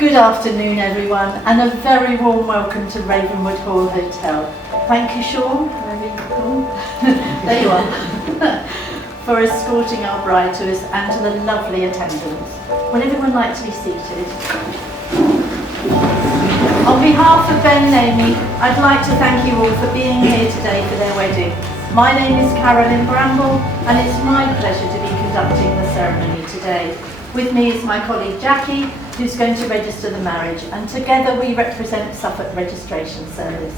Good afternoon everyone, and a very warm welcome to Ravenwood Hall Hotel. Thank you, Sean, there you are, for escorting our bride to us and to the lovely attendants. Would everyone like to be seated? On behalf of Ben and Aimee, I'd like to thank you all for being here today for their wedding. My name is Carolyn Bramble, and it's my pleasure to be conducting the ceremony today. With me is my colleague Jackie, who's going to register the marriage, and together we represent Suffolk Registration Service.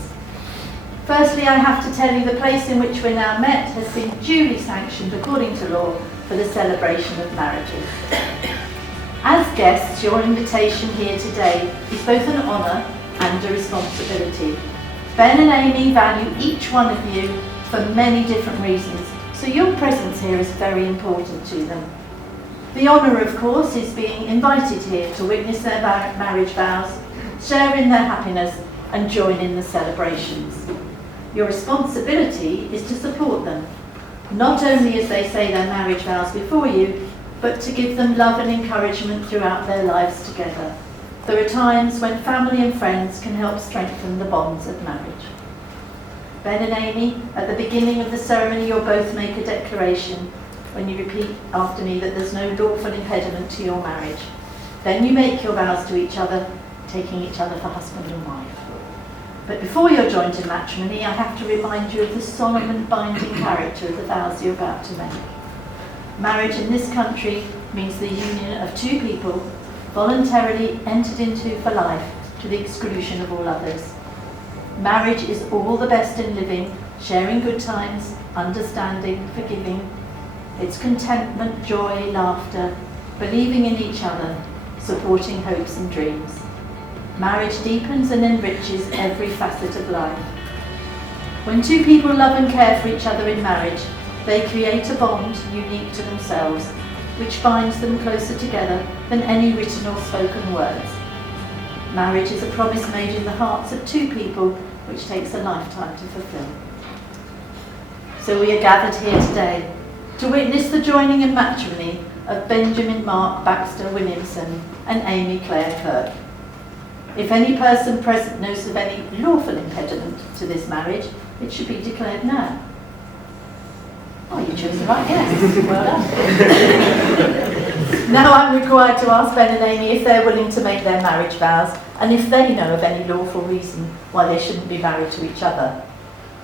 Firstly, I have to tell you the place in which we're now met has been duly sanctioned according to law for the celebration of marriages. As guests, your invitation here today is both an honour and a responsibility. Ben and Aimee value each one of you for many different reasons, so your presence here is very important to them. The honour, of course, is being invited here to witness their marriage vows, share in their happiness and join in the celebrations. Your responsibility is to support them, not only as they say their marriage vows before you, but to give them love and encouragement throughout their lives together. There are times when family and friends can help strengthen the bonds of marriage. Ben and Aimee, at the beginning of the ceremony, you'll both make a declaration when you repeat after me that there's no lawful impediment to your marriage. Then you make your vows to each other, taking each other for husband and wife. But before you're joined in matrimony, I have to remind you of the solemn and binding character of the vows you're about to make. Marriage in this country means the union of two people voluntarily entered into for life to the exclusion of all others. Marriage is all the best in living, sharing good times, understanding, forgiving. It's contentment, joy, laughter, believing in each other, supporting hopes and dreams. Marriage deepens and enriches every facet of life. When two people love and care for each other in marriage, they create a bond unique to themselves, which binds them closer together than any written or spoken words. Marriage is a promise made in the hearts of two people, which takes a lifetime to fulfill. So we are gathered here today to witness the joining in matrimony of Benjamin Mark Baxter Williamson and Amiee Claire Kirk. If any person present knows of any lawful impediment to this marriage, it should be declared now. Oh, you chose the right guess. Well done. Now I'm required to ask Ben and Aimee if they're willing to make their marriage vows and if they know of any lawful reason why they shouldn't be married to each other.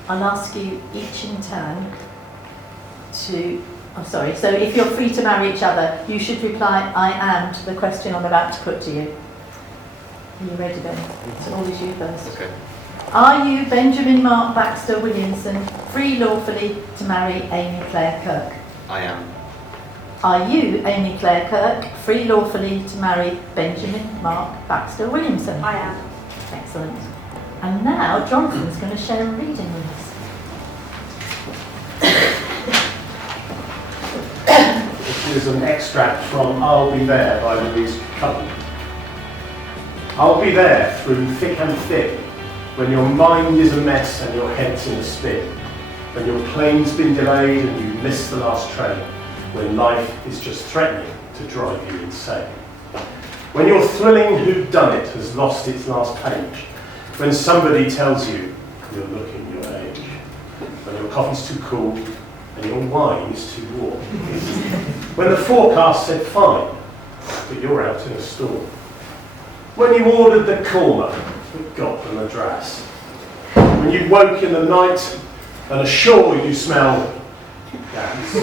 I'll ask you each in turn so if you're free to marry each other, you should reply, I am, to the question I'm about to put to you. Are you ready, Ben? So always you first. Okay. Are you, Benjamin Mark Baxter Williamson, free lawfully to marry Amiee Claire Kirk? I am. Are you, Amiee Claire Kirk, free lawfully to marry Benjamin Mark Baxter Williamson? I am. Excellent. And now Jonathan's going to share a reading with us. This is an extract from I'll Be There by Louise Cullen. I'll be there through thick and thin, when your mind is a mess and your head's in a spin, when your plane's been delayed and you miss the last train, when life is just threatening to drive you insane. When your thrilling whodunit has lost its last page, when somebody tells you you're looking your age, when your coffee's too cool and your wine is too warm, when the forecast said fine, but you're out in a storm, when you ordered the korma but got the madras, when you woke in the night and ashore you smell gas,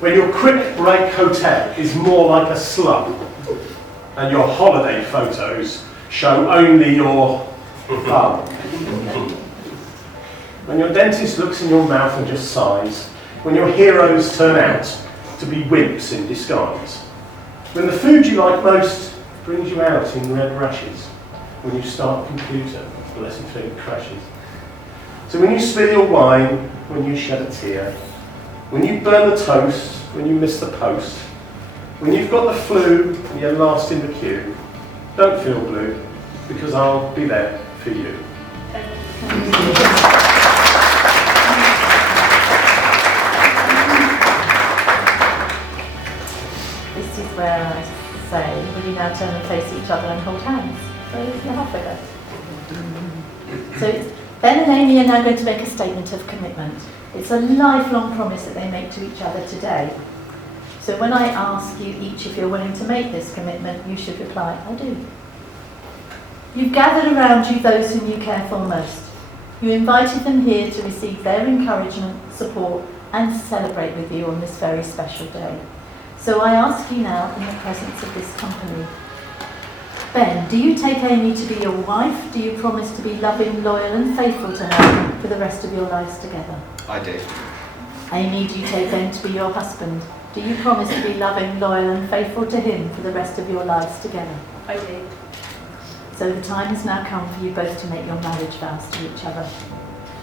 when your quick break hotel is more like a slum and your holiday photos show only your bum, when your dentist looks in your mouth and just sighs, when your heroes turn out to be wimps in disguise, when the food you like most brings you out in red rashes, when you start a computer, unless you think it crashes. So when you spill your wine, when you shed a tear, when you burn the toast, when you miss the post, when you've got the flu and you're last in the queue, don't feel blue, because I'll be there for you. This is where I say, will you now turn and face each other and hold hands? So you're halfway there. So Ben and Aimee are now going to make a statement of commitment. It's a lifelong promise that they make to each other today. So when I ask you each if you're willing to make this commitment, you should reply, I do. You've gathered around you those whom you care for most. You invited them here to receive their encouragement, support, and celebrate with you on this very special day. So I ask you now, in the presence of this company, Ben, do you take Aimee to be your wife? Do you promise to be loving, loyal, and faithful to her for the rest of your lives together? I do. Aimee, do you take Ben to be your husband? Do you promise to be loving, loyal, and faithful to him for the rest of your lives together? I do. So the time has now come for you both to make your marriage vows to each other.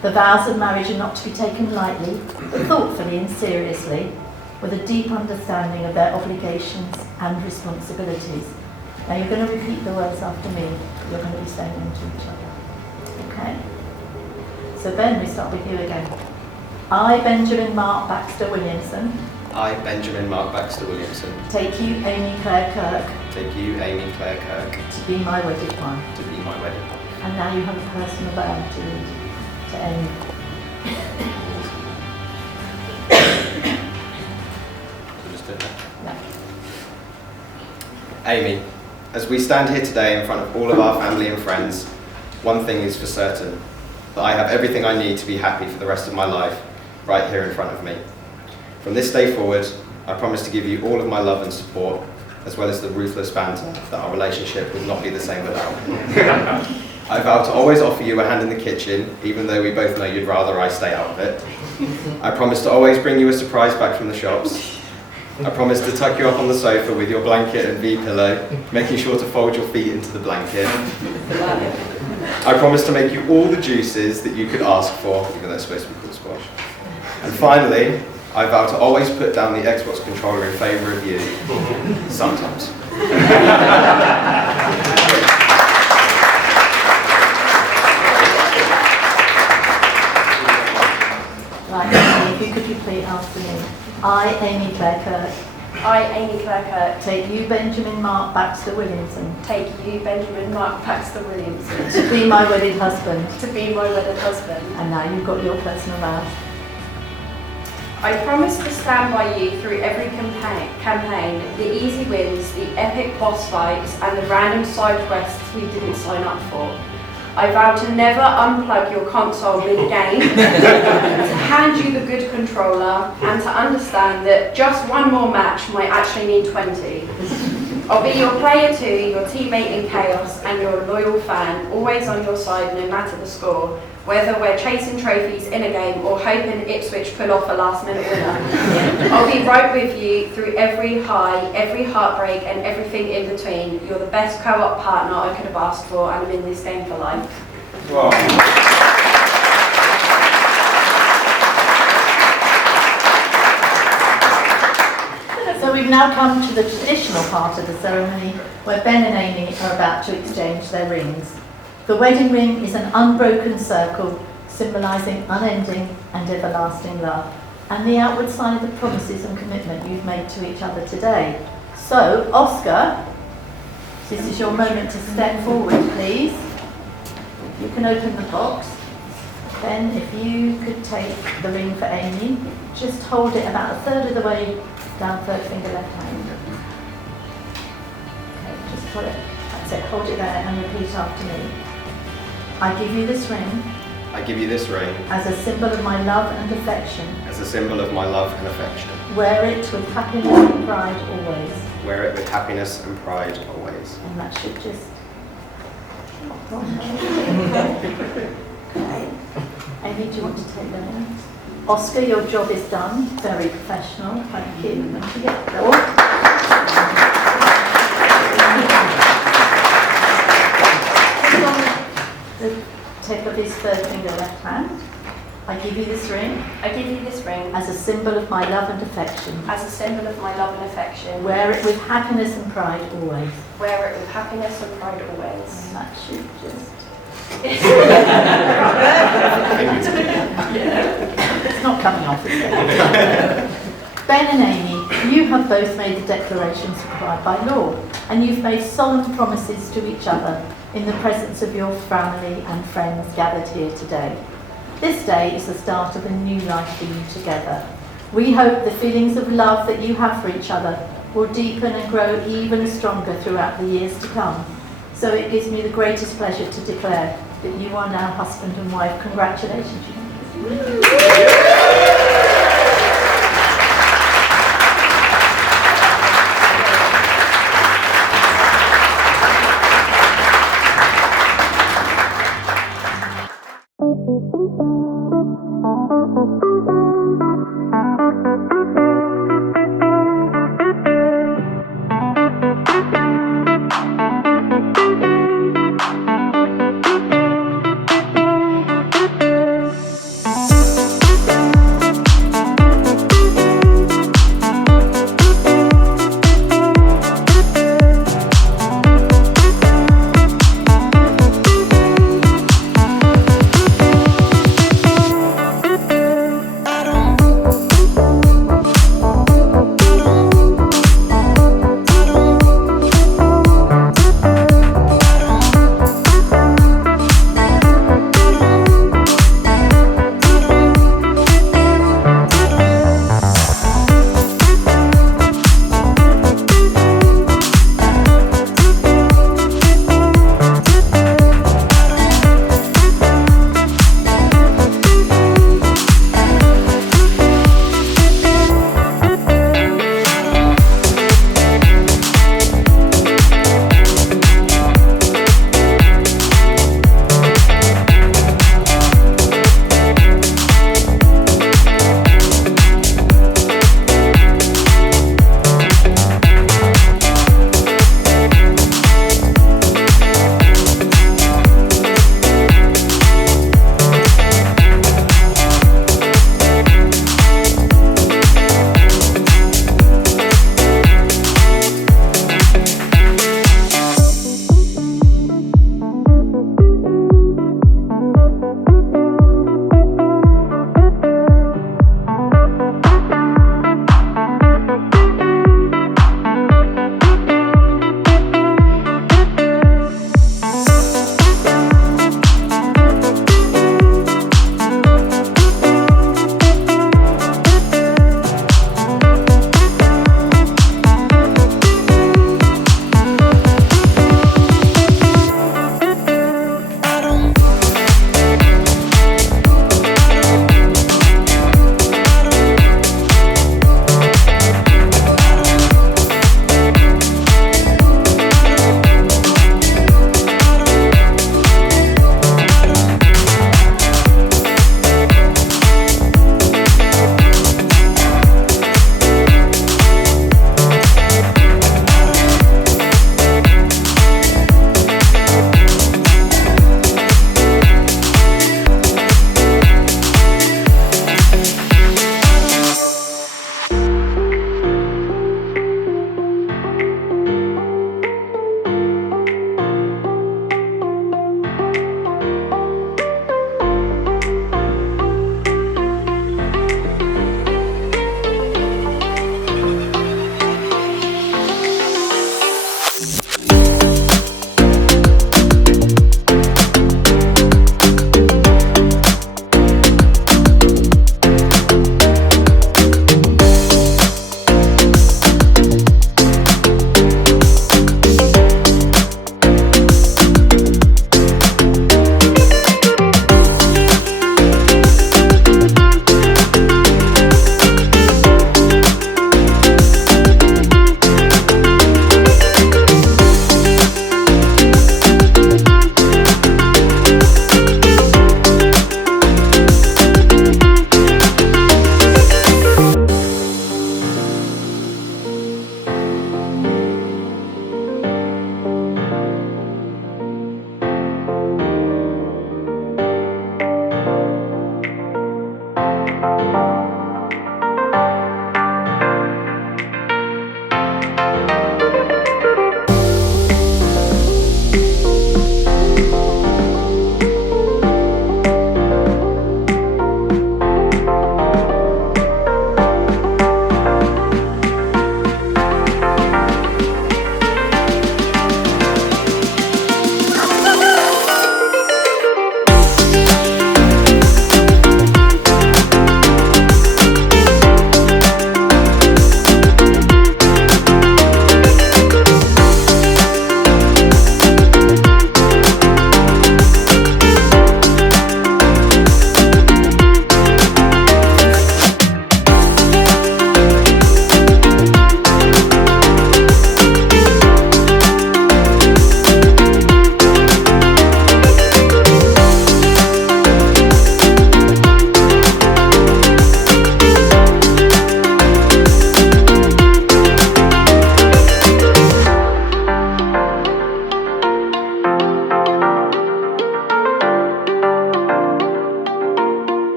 The vows of marriage are not to be taken lightly, but thoughtfully and seriously, with a deep understanding of their obligations and responsibilities. Now you're going to repeat the words after me. You're going to be saying them to each other. Okay? So Ben, we start with you again. I, Benjamin Mark Baxter Williamson. I, Benjamin Mark Baxter Williamson. Take you, Aimee Claire Kirk. Take you, Aimee Claire Kirk. To be my wedded wife. To be my wedding wife. And now you have a personal vow to read to Aimee. Just do that. Yeah. Aimee, as we stand here today in front of all of our family and friends, one thing is for certain, that I have everything I need to be happy for the rest of my life, right here in front of me. From this day forward, I promise to give you all of my love and support, as well as the ruthless banter that our relationship would not be the same without. I vow to always offer you a hand in the kitchen, even though we both know you'd rather I stay out of it. I promise to always bring you a surprise back from the shops. I promise to tuck you up on the sofa with your blanket and V-pillow, making sure to fold your feet into the blanket. I promise to make you all the juices that you could ask for, even though it's supposed to be called squash. And finally, I vow to always put down the Xbox controller in favour of you. Sometimes. Right, Aimee, if you could repeat after me. I, Aimee Claire Kirk. I, Aimee Claire Kirk. Take you, Benjamin Mark Baxter Williamson. Take you, Benjamin Mark Baxter Williamson. To be my wedded husband. To be my wedded husband. And now you've got your personal vows. I promise to stand by you through every campaign, the easy wins, the epic boss fights, and the random side quests we didn't sign up for. I vow to never unplug your console mid-game, to hand you the good controller, and to understand that just one more match might actually mean 20. I'll be your player too, your teammate in chaos, and your loyal fan, always on your side no matter the score, whether we're chasing trophies in a game or hoping Ipswich pull off a last-minute winner. I'll be right with you through every high, every heartbreak, and everything in between. You're the best co-op partner I could have asked for, and I'm in this game for life. Wow. So we've now come to the traditional part of the ceremony, where Ben and Aimee are about to exchange their rings. The wedding ring is an unbroken circle, symbolising unending and everlasting love, and the outward sign of the promises and commitment you've made to each other today. So, Oscar, this is your moment to step forward, please. You can open the box. Ben, if you could take the ring for Aimee, just hold it about a third of the way down, third finger left hand. Okay, just put it, that's it, hold it there and repeat after me. I give you this ring. I give you this ring. As a symbol of my love and affection. As a symbol of my love and affection. Wear it with happiness and pride always. Wear it with happiness and pride always. And that should just... Okay. Aimee, do you want to take that in? Oscar, your job is done. Very professional. Thank you. Thank you. The tip of his third finger left hand. I give you this ring. I give you this ring as a symbol of my love and affection. as a symbol of my love and affection. Wear it with happiness and pride always. Wear it with happiness and pride always. And that should just... It's not coming off, is it? Ben and Aimee, You have both made the declarations required by law, and you've made solemn promises to each other in the presence of your family and friends gathered here today. This day is the start of a new life for you together. We hope the feelings of love that you have for each other will deepen and grow even stronger throughout the years to come. So it gives me the greatest pleasure to declare that you are now husband and wife. Congratulations.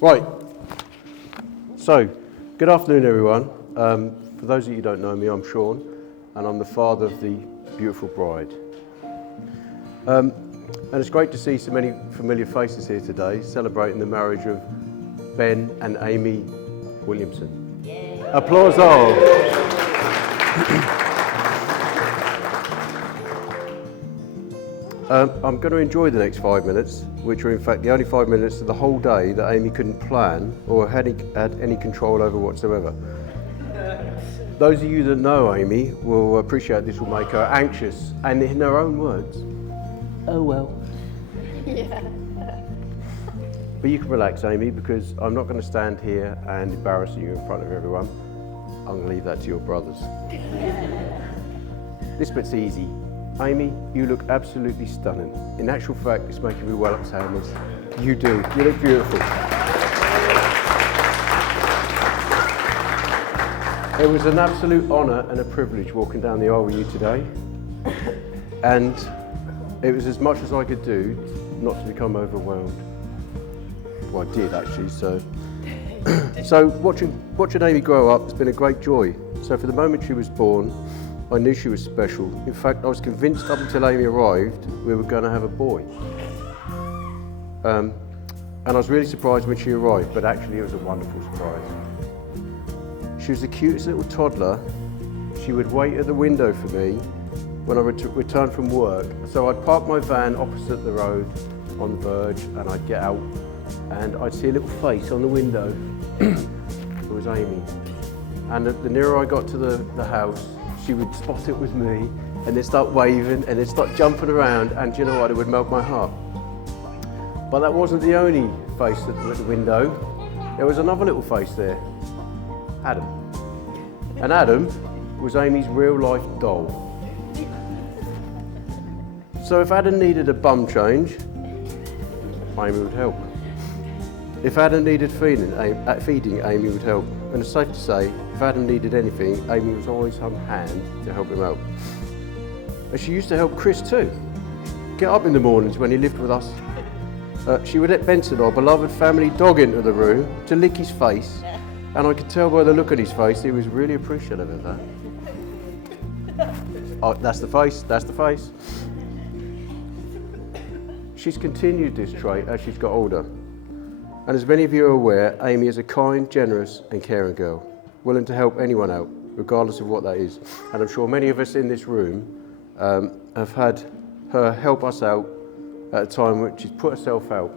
Right, so good afternoon everyone. For those of you who don't know me, I'm Sean and I'm the father of the beautiful bride. And it's great to see so many familiar faces here today celebrating the marriage of Ben and Aimee Williamson. Yay. Applause all. I'm going to enjoy the next 5 minutes, which are in fact the only 5 minutes of the whole day that Aimee couldn't plan or had any control over whatsoever. Those of you that know Aimee will appreciate this will make her anxious, and in her own words, oh well. Yeah. But you can relax, Aimee, because I'm not going to stand here and embarrass you in front of everyone. I'm going to leave that to your brothers. This bit's easy. Aimee, you look absolutely stunning. In actual fact, it's making me well up to hammers. You do. You look beautiful. It was an absolute honour and a privilege walking down the aisle with you today. And it was as much as I could do not to become overwhelmed. Well, I did actually, so. So watching Aimee grow up has been a great joy. So for the moment she was born, I knew she was special. In fact, I was convinced up until Aimee arrived, we were going to have a boy. And I was really surprised when she arrived, but actually it was a wonderful surprise. She was the cutest little toddler. She would wait at the window for me when I returned from work. So I'd park my van opposite the road on the verge and I'd get out and I'd see a little face on the window. It was Aimee. And the nearer I got to the house, she would spot it was me and then start waving and then start jumping around, and do you know what, it would melt my heart. But that wasn't the only face at the window. There was another little face there, Adam. And Adam was Aimee's real life doll. So if Adam needed a bum change, Aimee would help. If Adam needed feeding, Aimee would help. And it's safe to say, if Adam needed anything, Aimee was always on hand to help him out. And she used to help Chris too. Get up in the mornings when he lived with us. She would let Benson, our beloved family dog, into the room to lick his face. And I could tell by the look on his face, he was really appreciative of that. Oh, that's the face, that's the face. She's continued this trait as she's got older. And as many of you are aware, Aimee is a kind, generous and caring girl, willing to help anyone out, regardless of what that is. And I'm sure many of us in this room have had her help us out at a time when she's put herself out.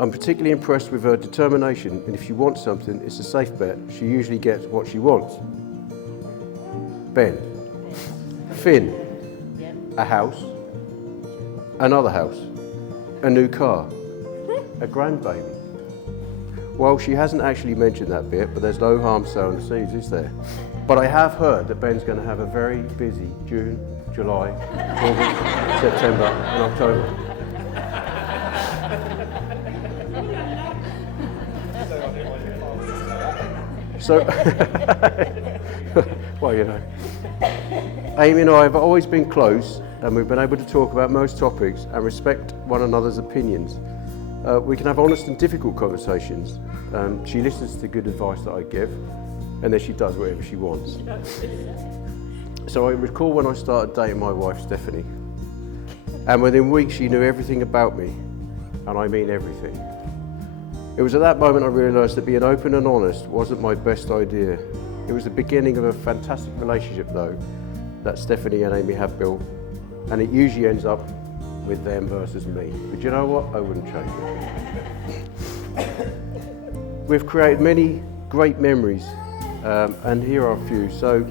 I'm particularly impressed with her determination, and if she wants something, it's a safe bet. She usually gets what she wants. Ben. Finn. A house. Another house. A new car. A grandbaby. Well, she hasn't actually mentioned that bit, but there's no harm sowing the seeds, is there? But I have heard that Ben's going to have a very busy June, July, August, September and October. So, well, you know. Aimee and I have always been close, and we've been able to talk about most topics and respect one another's opinions. We can have honest and difficult conversations. She listens to good advice that I give, and then she does whatever she wants. So I recall when I started dating my wife, Stephanie, and within weeks she knew everything about me, and I mean everything. It was at that moment I realised that being open and honest wasn't my best idea. It was the beginning of a fantastic relationship, though, that Stephanie and Aimee have built, and it usually ends up with them versus me. But you know what? I wouldn't change it. We've created many great memories, and here are a few. So,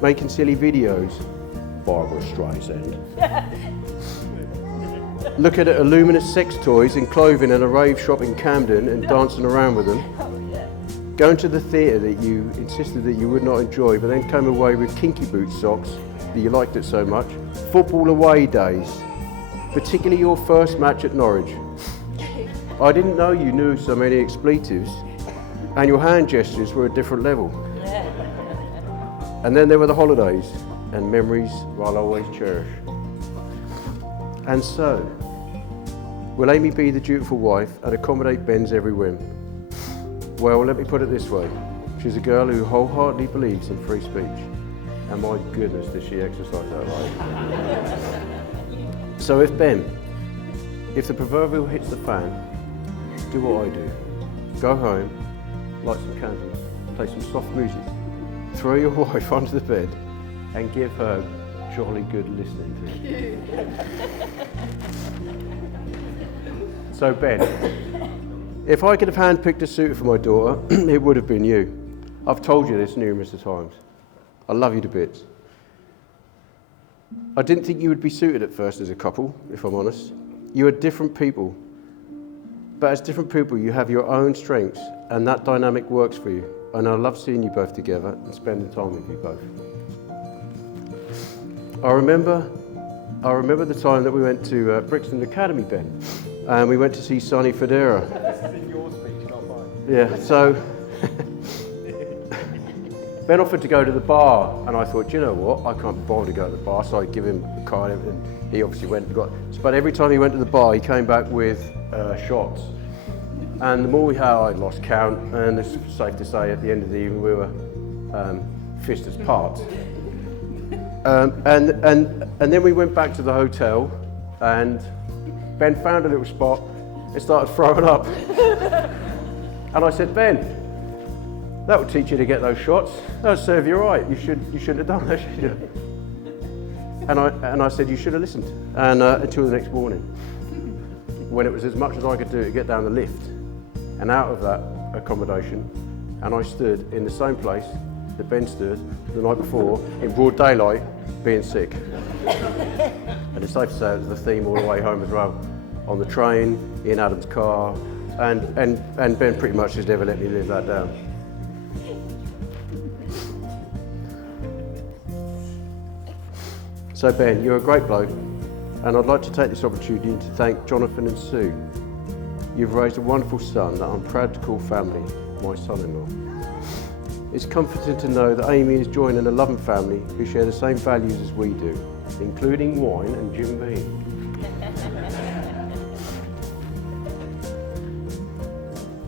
making silly videos, Barbara Streisand. Looking at illuminous sex toys and clothing in a rave shop in Camden and dancing around with them. Going to the theatre that you insisted that you would not enjoy, but then came away with kinky boot socks that you liked it so much. Football away days, particularly your first match at Norwich. I didn't know you knew so many expletives, and your hand gestures were a different level. And then there were the holidays, and memories I'll always cherish. And so, Will Aimee be the dutiful wife and accommodate Ben's every whim? Well, let me put it this way. She's a girl who wholeheartedly believes in free speech. And my goodness, does she exercise that right? So if the proverbial hits the fan, do what I do. Go home, light some candles, play some soft music, throw your wife onto the bed and give her jolly good listening to. So Ben, if I could have handpicked a suitor for my daughter, it would have been you. I've told you this numerous of times. I love you to bits. I didn't think you would be suited at first as a couple, if I'm honest. You are different people. But as different people, you have your own strengths, and that dynamic works for you. And I love seeing you both together and spending time with you both. I remember the time that we went to Brixton Academy, Ben, and we went to see Sonny Federa. This is in your speech, not mine. Yeah, so Ben offered to go to the bar, and I thought, you know what, I can't be bothered to go to the bar, so I give him a card, and he obviously went and got. But every time he went to the bar, he came back with shots. And the more we had, I'd lost count, and it's safe to say at the end of the evening we were fist as parts. And then we went back to the hotel, and Ben found a little spot and started throwing up. And I said, Ben, that would teach you to get those shots. That'll serve you right. You shouldn't have done that, should you? And I said, you should have listened. And until the next morning, when it was as much as I could do to get down the lift and out of that accommodation, and I stood in the same place that Ben stood the night before in broad daylight, being sick. And it's safe to say it was the theme all the way home as well. On the train, in Adam's car, and Ben pretty much just never let me live that down. So Ben, you're a great bloke, and I'd like to take this opportunity to thank Jonathan and Sue. You've raised a wonderful son that I'm proud to call family, my son-in-law. It's comforting to know that Aimee is joining a loving family who share the same values as we do, including wine and Jim Beam.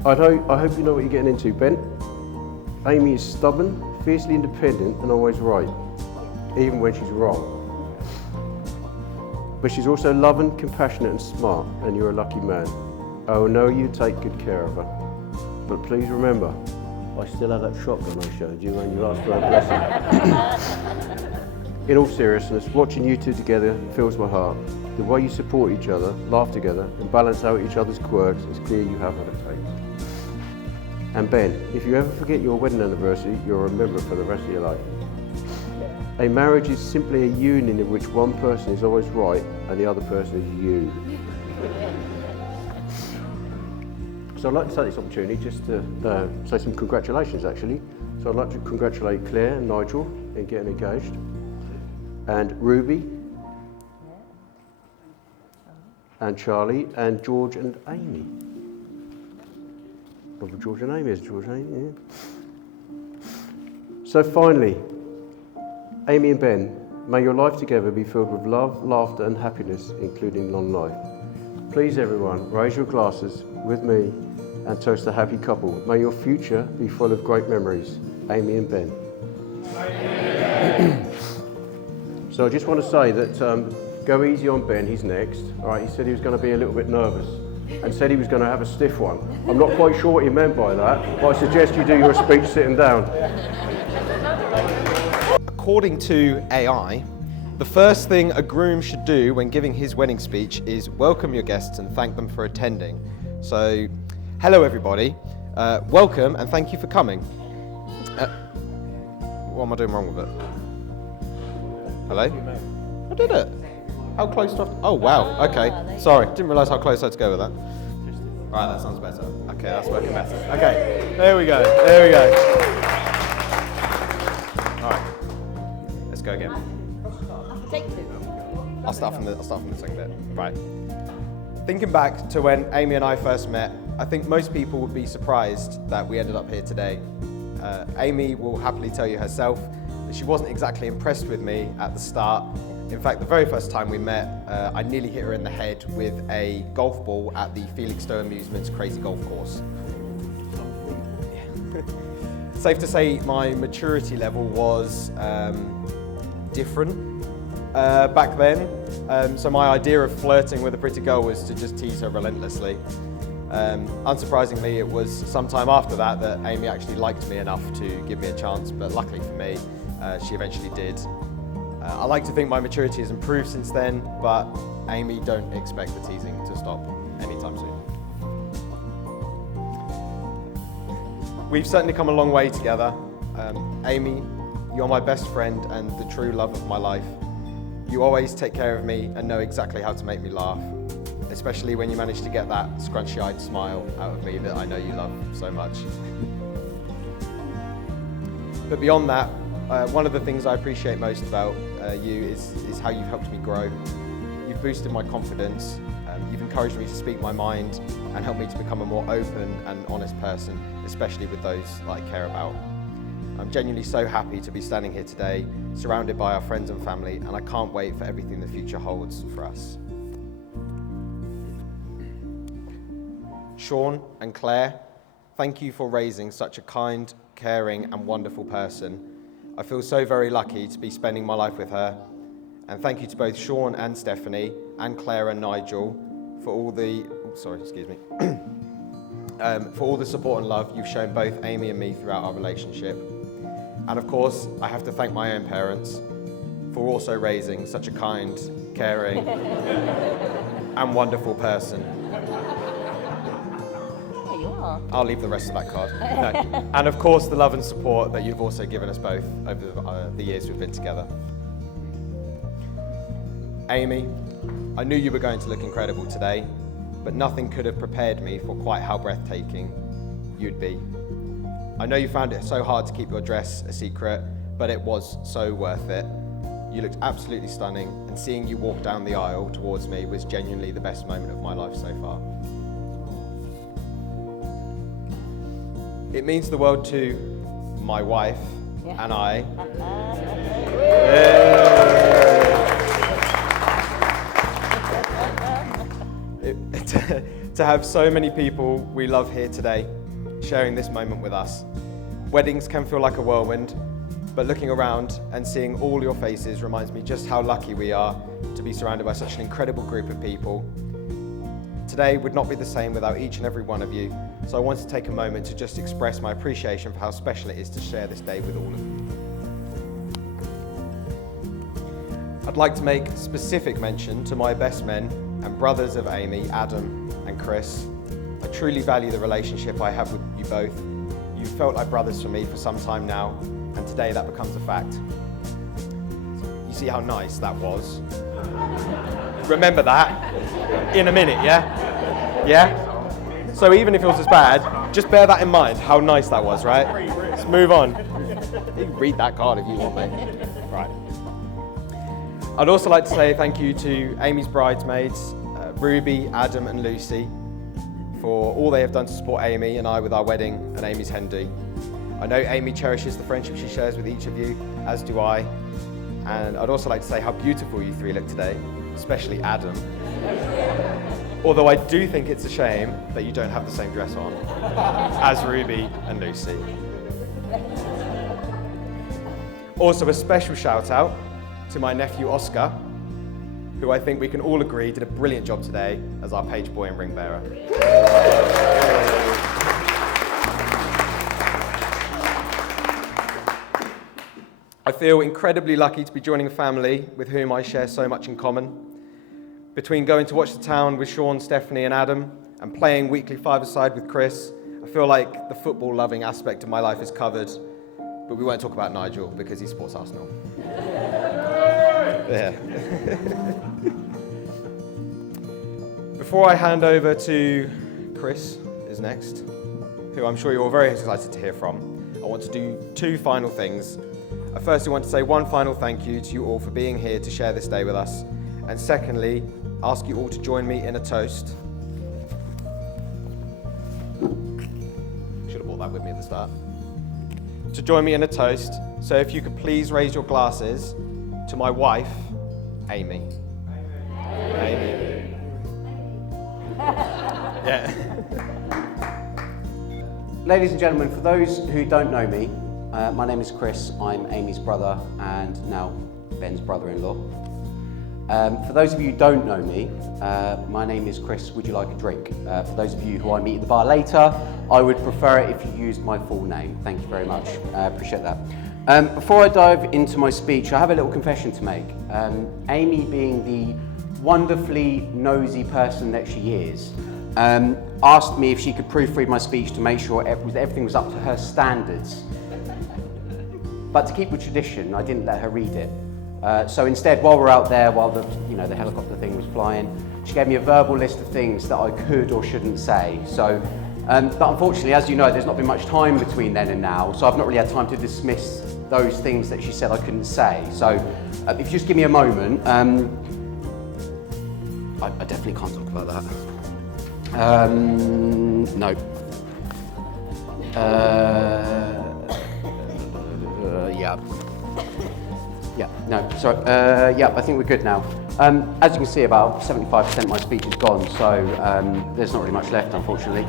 I hope you know what you're getting into, Ben. Aimee is stubborn, fiercely independent, and always right, even when she's wrong. But she's also loving, compassionate, and smart, and you're a lucky man. I will know you take good care of her. But please remember, I still have that shotgun I showed you when you asked for a blessing. In all seriousness, watching you two together fills my heart. The way you support each other, laugh together, and balance out each other's quirks is clear you have what it takes. And Ben, if you ever forget your wedding anniversary, you'll remember it for the rest of your life. A marriage is simply a union in which one person is always right and the other person is you. So I'd like to take this opportunity just to say some congratulations, actually. So I'd like to congratulate Claire and Nigel in getting engaged, and Ruby, and Charlie, and George and Aimee. George and Aimee, is George and Aimee, yeah. So finally, Aimee and Ben, may your life together be filled with love, laughter and happiness, including long life. Please everyone, raise your glasses with me and toast a happy couple. May your future be full of great memories. Aimee and Ben. So I just want to say that go easy on Ben, he's next. All right, he said he was going to be a little bit nervous and said he was going to have a stiff one. I'm not quite sure what he meant by that, but I suggest you do your speech sitting down. According to AI, the first thing a groom should do when giving his wedding speech is welcome your guests and thank them for attending. So, hello everybody, welcome and thank you for coming. What am I doing wrong with it? Hello? I did it. How close do I have to... Oh wow, okay. Sorry, didn't realise how close I had to go with that. Right, that sounds better. Okay, that's working better. Okay, there we go, there we go. Alright, let's go again. I'll start from the second bit. Right. Thinking back to when Aimee and I first met, I think most people would be surprised that we ended up here today. Aimee will happily tell you herself that she wasn't exactly impressed with me at the start. In fact, the very first time we met, I nearly hit her in the head with a golf ball at the Felixstowe Amusements Crazy Golf Course. Safe to say my maturity level was different back then. So my idea of flirting with a pretty girl was to just tease her relentlessly. Unsurprisingly, it was sometime after that that Aimee actually liked me enough to give me a chance, but luckily for me, she eventually did. I like to think my maturity has improved since then, but Aimee, don't expect the teasing to stop anytime soon. We've certainly come a long way together. Aimee, you're my best friend and the true love of my life. You always take care of me and know exactly how to make me laugh, especially when you manage to get that scrunchy-eyed smile out of me that I know you love so much. But beyond that, one of the things I appreciate most about you is how you've helped me grow. You've boosted my confidence, you've encouraged me to speak my mind and helped me to become a more open and honest person, especially with those that I care about. I'm genuinely so happy to be standing here today, surrounded by our friends and family, and I can't wait for everything the future holds for us. Sean and Claire, thank you for raising such a kind, caring and wonderful person. I feel so very lucky to be spending my life with her. And thank you to both Sean and Stephanie and Claire and Nigel for all the, for all the support and love you've shown both Aimee and me throughout our relationship. And of course, I have to thank my own parents for also raising such a kind, caring and wonderful person. There you are. I'll leave the rest of that card. No. And of course, the love and support that you've also given us both over the years we've been together. Aimee, I knew you were going to look incredible today, but nothing could have prepared me for quite how breathtaking you'd be. I know you found it so hard to keep your dress a secret, but it was so worth it. You looked absolutely stunning, and seeing you walk down the aisle towards me was genuinely the best moment of my life so far. It means the world to my wife and I. To have so many people we love here today, sharing this moment with us. Weddings can feel like a whirlwind, but looking around and seeing all your faces reminds me just how lucky we are to be surrounded by such an incredible group of people. Today would not be the same without each and every one of you, so I want to take a moment to just express my appreciation for how special it is to share this day with all of you. I'd like to make specific mention to my best men and brothers of Aimee, Adam and Chris. I truly value the relationship I have with you both. You've felt like brothers for me for some time now, and today that becomes a fact. You see how nice that was? Remember that in a minute, yeah? Yeah? So even if it was as bad, just bear that in mind, how nice that was, right? Let's move on. You can read that card if you want, mate. Right. I'd also like to say thank you to Aimee's bridesmaids, Ruby, Adam and Lucy, for all they have done to support Aimee and I with our wedding and Aimee's hen do. I know Aimee cherishes the friendship she shares with each of you, as do I. And I'd also like to say how beautiful you three look today, especially Adam. Although I do think it's a shame that you don't have the same dress on as Ruby and Lucy. Also a special shout out to my nephew Oscar, who I think we can all agree did a brilliant job today as our page boy and ring bearer. I feel incredibly lucky to be joining a family with whom I share so much in common. Between going to watch the town with Sean, Stephanie and Adam and playing weekly five-a-side with Chris, I feel like the football-loving aspect of my life is covered, but we won't talk about Nigel because he supports Arsenal. Yeah. Before I hand over to Chris, is next, who I'm sure you're all very excited to hear from, I want to do two final things. I firstly want to say one final thank you to you all for being here to share this day with us. And secondly, ask you all to join me in a toast. Should have brought that with me at the start. To join me in a toast. So if you could please raise your glasses to my wife, Aimee. Aimee. Yeah. Ladies and gentlemen, for those who don't know me, my name is Chris. I'm Amy's brother and now Ben's brother-in-law. For those of you who don't know me, my name is Chris. Would you like a drink? For those of you who I meet at the bar later, I would prefer it if you used my full name. Thank you very much. I appreciate that. Before I dive into my speech, I have a little confession to make. Aimee, being the wonderfully nosy person that she is, asked me if she could proofread my speech to make sure everything was up to her standards. But to keep with tradition, I didn't let her read it. So instead, while we're out there, while the helicopter thing was flying, she gave me a verbal list of things that I could or shouldn't say. So, but unfortunately, as you know, there's not been much time between then and now, so I've not really had time to dismiss those things that she said I couldn't say. So, if you just give me a moment, I definitely can't talk about that. No. Yeah, no, sorry. Yeah, I think we're good now. As you can see, about 75% of my speech is gone, so there's not really much left, unfortunately.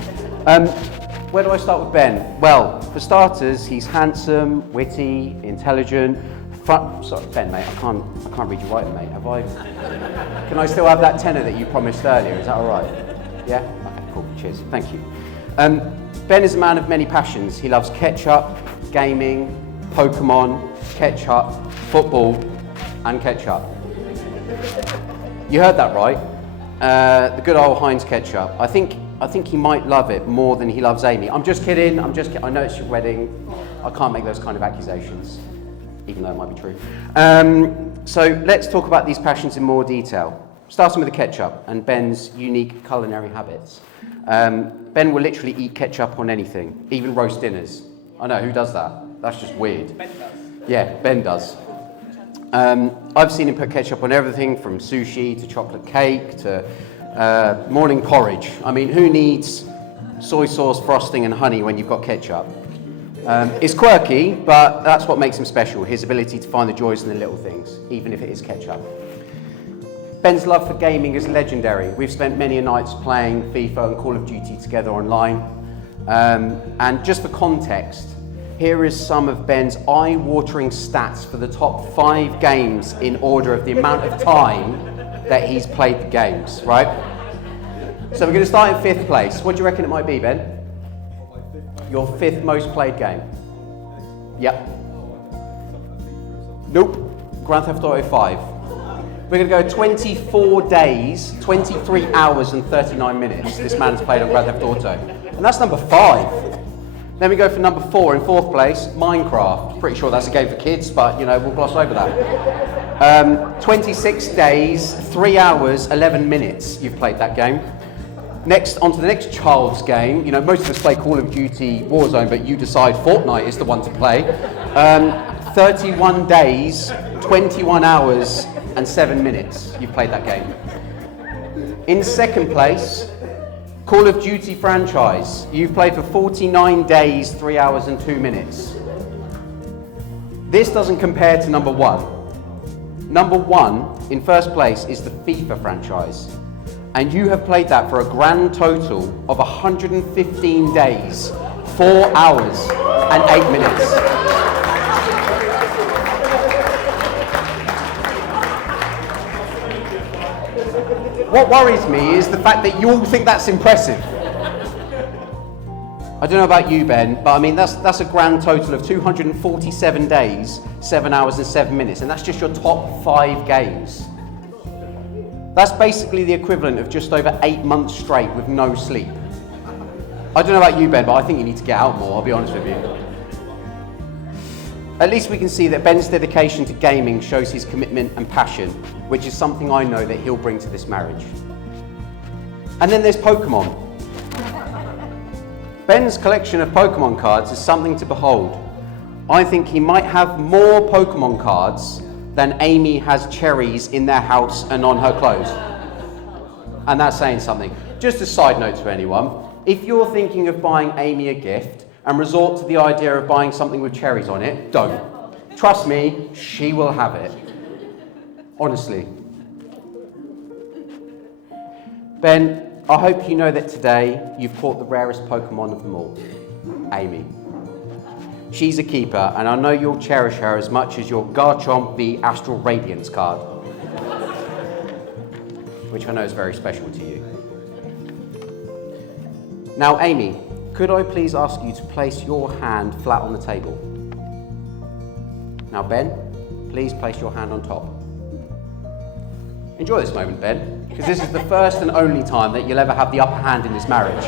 Where do I start with Ben? Well, for starters, he's handsome, witty, intelligent. Sorry, Ben, mate, I can't read you writing, mate. Have I? Can I still have that tenner that you promised earlier? Is that all right? Yeah? Okay, cool. Cheers. Thank you. Ben is a man of many passions. He loves ketchup, gaming, Pokemon, ketchup, football, and ketchup. You heard that right. The good old Heinz ketchup. I think he might love it more than he loves Aimee. I'm just kidding. I know it's your wedding. I can't make those kind of accusations, even though it might be true. So let's talk about these passions in more detail. Starting with the ketchup and Ben's unique culinary habits. Ben will literally eat ketchup on anything, even roast dinners. I know, who does that? That's just weird. Ben does. Yeah, Ben does. I've seen him put ketchup on everything from sushi to chocolate cake to morning porridge. I mean, who needs soy sauce, frosting and honey when you've got ketchup? It's quirky, but that's what makes him special, his ability to find the joys in the little things, even if it is ketchup. Ben's love for gaming is legendary. We've spent many nights playing FIFA and Call of Duty together online. And just for context, here is some of Ben's eye-watering stats for the top 5 games in order of the amount of time that he's played the games, right? So we're going to start in 5th place. What do you reckon it might be, Ben? Your 5th most played game? Yep. Nope. Grand Theft Auto 5. We're going to go 24 days, 23 hours and 39 minutes this man's played on Grand Theft Auto. And that's number 5. Then we go for number 4 in 4th place, Minecraft. Pretty sure that's a game for kids, but you know, we'll gloss over that. 26 days, 3 hours, 11 minutes you've played that game. Next, on to the next child's game. You know, most of us play Call of Duty Warzone, but you decide Fortnite is the one to play. 31 days, 21 hours, and 7 minutes you've played that game. In 2nd place, Call of Duty franchise. You've played for 49 days, 3 hours and 2 minutes. This doesn't compare to number 1. Number 1, in 1st place, is the FIFA franchise. And you have played that for a grand total of 115 days, 4 hours and 8 minutes. What worries me is the fact that you all think that's impressive. I don't know about you, Ben, but I mean, that's a grand total of 247 days, 7 hours and 7 minutes, and that's just your top 5 games. That's basically the equivalent of just over 8 months straight with no sleep. I don't know about you, Ben, but I think you need to get out more, I'll be honest with you. At least we can see that Ben's dedication to gaming shows his commitment and passion, which is something I know that he'll bring to this marriage. And then there's Pokemon. Ben's collection of Pokemon cards is something to behold. I think he might have more Pokemon cards than Aimee has cherries in their house and on her clothes. And that's saying something. Just a side note to anyone, if you're thinking of buying Aimee a gift and resort to the idea of buying something with cherries on it, don't. Trust me, she will have it. Honestly. Ben, I hope you know that today you've caught the rarest Pokemon of them all, Aimee. She's a keeper, and I know you'll cherish her as much as your Garchomp v Astral Radiance card, which I know is very special to you. Now, Aimee, could I please ask you to place your hand flat on the table? Now, Ben, please place your hand on top. Enjoy this moment, Ben, because this is the first and only time that you'll ever have the upper hand in this marriage.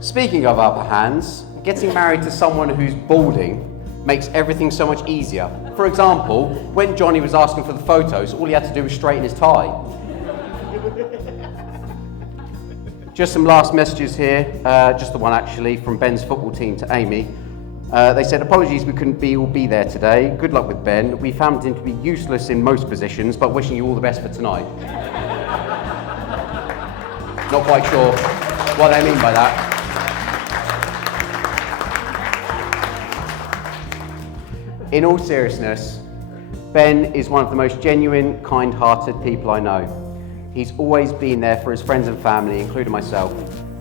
Speaking of upper hands, getting married to someone who's balding makes everything so much easier. For example, when Johnny was asking for the photos, all he had to do was straighten his tie. Just some last messages here, just the one actually, from Ben's football team to Aimee. They said, apologies we couldn't all be there today. Good luck with Ben. We found him to be useless in most positions, but wishing you all the best for tonight. Not quite sure what they mean by that. In all seriousness, Ben is one of the most genuine, kind-hearted people I know. He's always been there for his friends and family, including myself,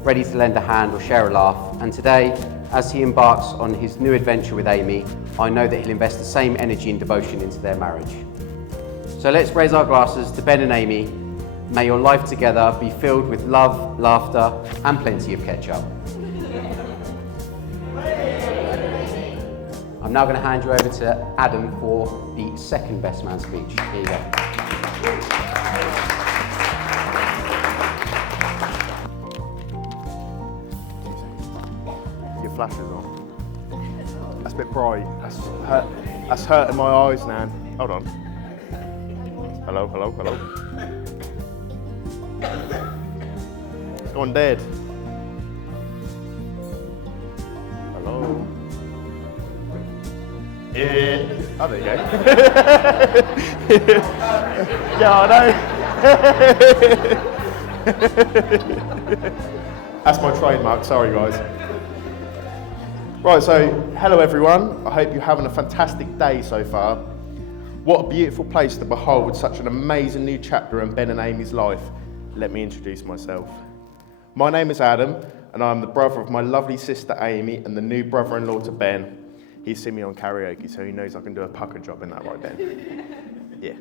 ready to lend a hand or share a laugh. And today, as he embarks on his new adventure with Aimee, I know that he'll invest the same energy and devotion into their marriage. So let's raise our glasses to Ben and Aimee. May your life together be filled with love, laughter, and plenty of ketchup. I'm now going to hand you over to Adam for the second best man speech. Here you go. Your flash is on. That's a bit bright. That's hurting my eyes now. Hold on. Hello, hello, hello. It's gone dead. Hello. Yeah. Oh, there you go. Yeah, I know. That's my trademark, sorry guys. Right, so hello everyone. I hope you're having a fantastic day so far. What a beautiful place to behold such an amazing new chapter in Ben and Aimee's life. Let me introduce myself. My name is Adam, and I'm the brother of my lovely sister Aimee and the new brother-in-law to Ben. He's seen me on karaoke, so he knows I can do a pucker job in that, right, Ben? Yeah.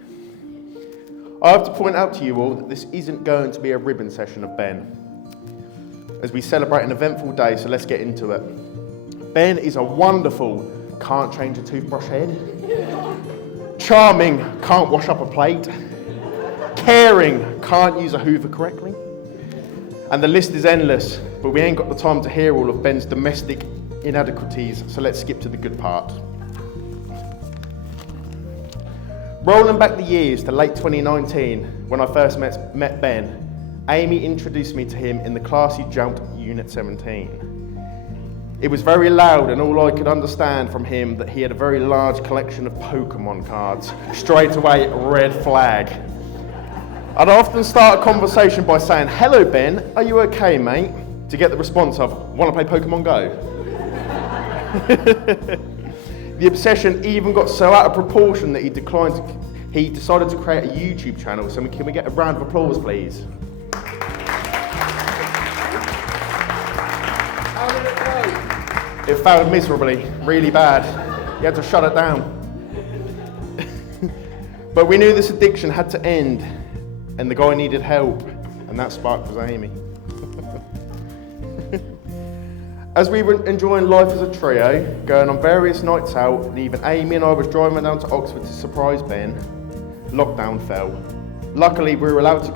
I have to point out to you all that this isn't going to be a ribbon session of Ben, as we celebrate an eventful day, so let's get into it. Ben is a wonderful, can't change a toothbrush head, charming, can't wash up a plate, caring, can't use a hoover correctly, and the list is endless, but we ain't got the time to hear all of Ben's domestic inadequacies, so let's skip to the good part. Rolling back the years to late 2019, when I first met Ben, Aimee introduced me to him in the class he jumped Unit 17. It was very loud, and all I could understand from him that he had a very large collection of Pokemon cards. Straight away, red flag. I'd often start a conversation by saying, "Hello Ben, are you okay mate?" to get the response of, "Want to play Pokemon Go?" The obsession even got so out of proportion that he decided to create a YouTube channel. So can we get a round of applause, please? How did it go? It failed miserably, really bad. You had to shut it down. But we knew this addiction had to end, and the guy needed help, and that spark was Aimee. As we were enjoying life as a trio, going on various nights out, and even Aimee and I was driving down to Oxford to surprise Ben, lockdown fell. Luckily, we were allowed to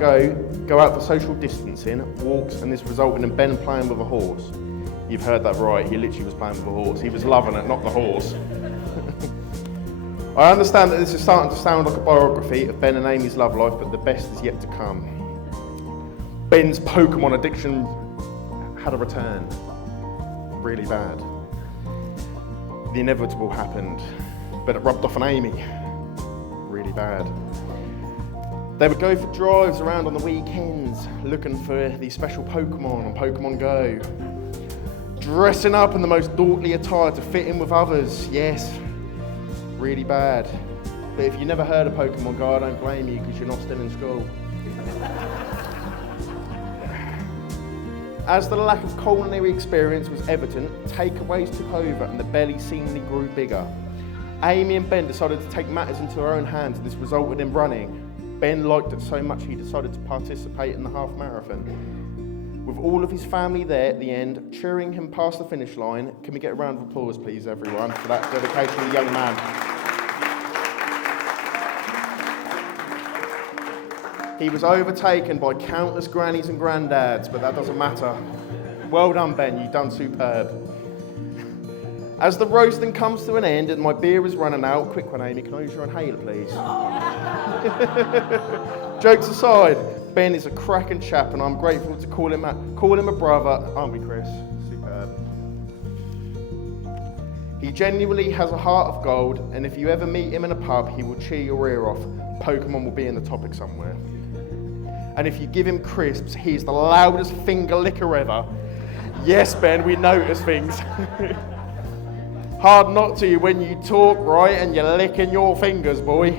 go out for social distancing, walks, and this resulted in Ben playing with a horse. You've heard that right, he literally was playing with a horse. He was loving it, not the horse. I understand that this is starting to sound like a biography of Ben and Aimee's love life, but the best is yet to come. Ben's Pokemon addiction had a return. Really bad. The inevitable happened, but it rubbed off on Aimee. Really bad. They would go for drives around on the weekends, looking for these special Pokemon on Pokemon Go. Dressing up in the most dorkly attire to fit in with others, yes. really bad. But if you never heard of Pokemon Go, I don't blame you because you're not still in school. As the lack of culinary experience was evident, takeaways took over and the belly seemingly grew bigger. Aimee and Ben decided to take matters into their own hands, and this resulted in running. Ben liked it so much he decided to participate in the half marathon. With all of his family there at the end, cheering him past the finish line, can we get a round of applause please everyone for that dedication of the young man. He was overtaken by countless grannies and granddads, but that doesn't matter. Well done, Ben, you've done superb. As the roasting comes to an end and my beer is running out, quick one, Aimee, can I use your inhaler, please? Jokes aside, Ben is a cracking chap and I'm grateful to call him a brother, aren't we, Chris? Superb. He genuinely has a heart of gold, and if you ever meet him in a pub, he will cheer your ear off. Pokemon will be in the topic somewhere. And if you give him crisps, he's the loudest finger licker ever. Yes, Ben, we notice things. Hard not to when you talk, right, and you're licking your fingers, boy.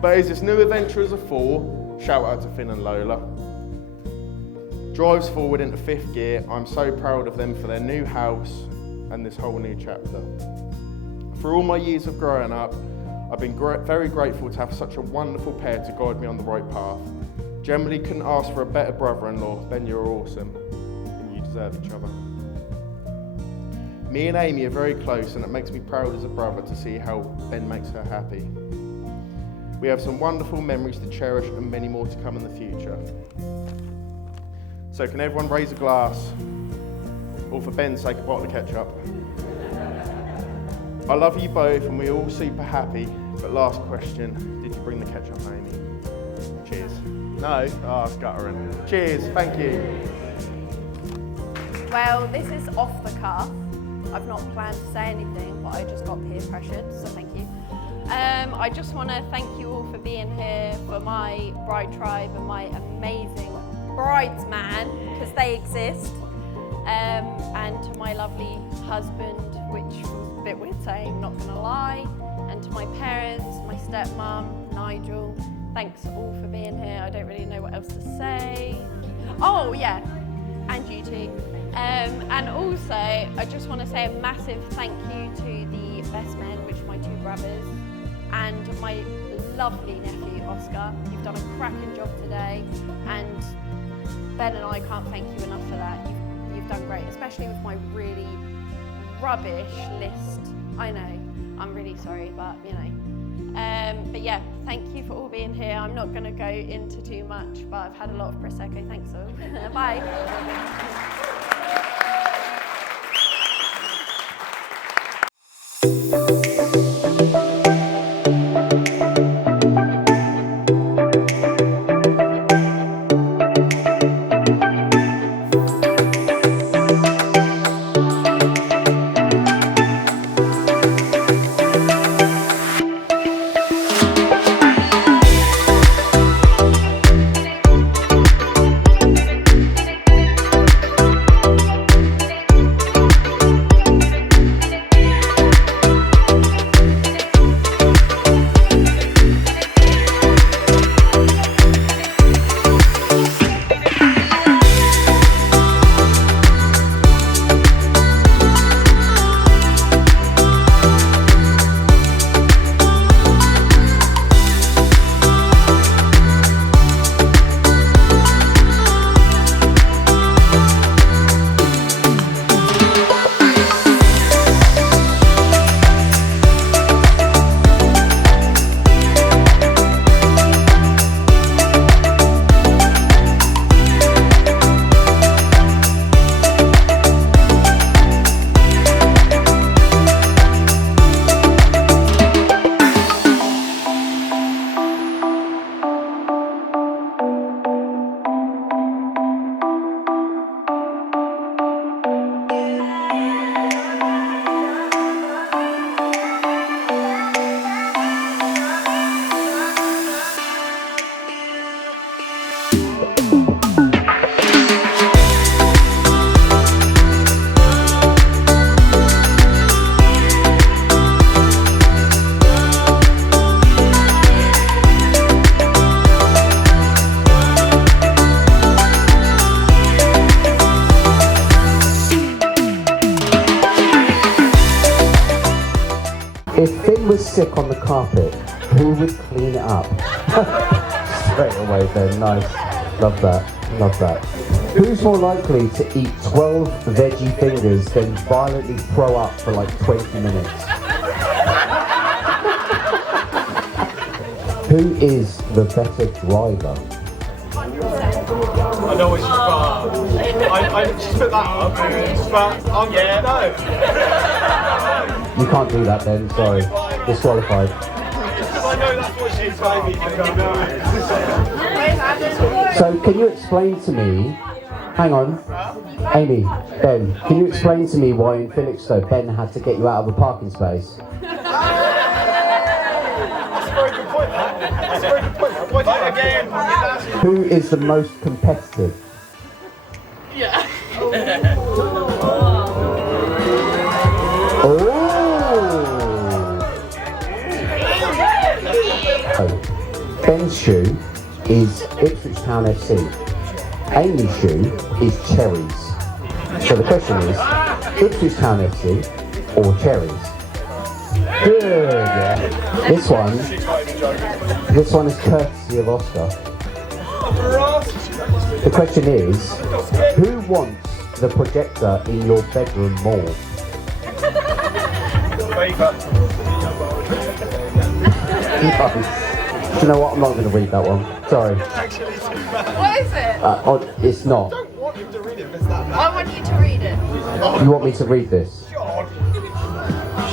But as this new adventure as a 4, shout out to Finn and Lola, drives forward into 5th gear, I'm so proud of them for their new house and this whole new chapter. For all my years of growing up, I've been very grateful to have such a wonderful pair to guide me on the right path. Generally couldn't ask for a better brother-in-law. Ben, you're awesome, and you deserve each other. Me and Aimee are very close, and it makes me proud as a brother to see how Ben makes her happy. We have some wonderful memories to cherish and many more to come in the future. So can everyone raise a glass? Or for Ben's sake, a bottle of ketchup. I love you both and we're all super happy, but last question, did you bring the ketchup, Aimee? Cheers. No? Oh, scuttering. Cheers, thank you. Well, this is off the cuff. I've not planned to say anything, but I just got peer pressured, so thank you. I just want to thank you all for being here, for my bride tribe and my amazing bridesman, because they exist, and to my lovely husband, which was a bit weird saying, not gonna lie, and to my parents, my stepmom, Nigel. Thanks all for being here. I don't really know what else to say. Oh yeah, and you two. And also, I just want to say a massive thank you to the best men, which are my 2 brothers, and my lovely nephew, Oscar. You've done a cracking job today, and Ben and I can't thank you enough for that. You've done great, especially with my really rubbish list. I know, I'm really sorry, but you know. But yeah, thank you for all being here. I'm not going to go into too much, but I've had a lot of Prosecco. Thanks all. Bye. sick on the carpet, who would clean it up? Straight away then, nice. Love that, love that. Who's more likely to eat 12 veggie fingers than violently throw up for like 20 minutes? Who is the better driver? I know what she's got. I just put that up, but I'm no. You can't do that then, sorry. Disqualified. Because I know that's what she's got. So can you explain to me, hang on, Aimee, Ben, can you explain to me why in Felixstowe Ben had to get you out of a parking space? That's a very good point, that. That's a very good point. Why do it again? Who is the most competitive? Yeah. Oh! Ben's shoe is Ipswich Town FC. Aimee's shoe is Cherries. So the question is, Ipswich Town FC or Cherries? Good, yeah. This one is courtesy of Oscar. The question is, who wants the projector in your bedroom more? Nice. Do you know what? I'm not going to read that one. Sorry. What is it? It's not. I don't want him to read it if it's that bad. I want you to read it. You want me to read this?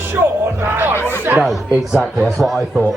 Sean! No, exactly. That's what I thought.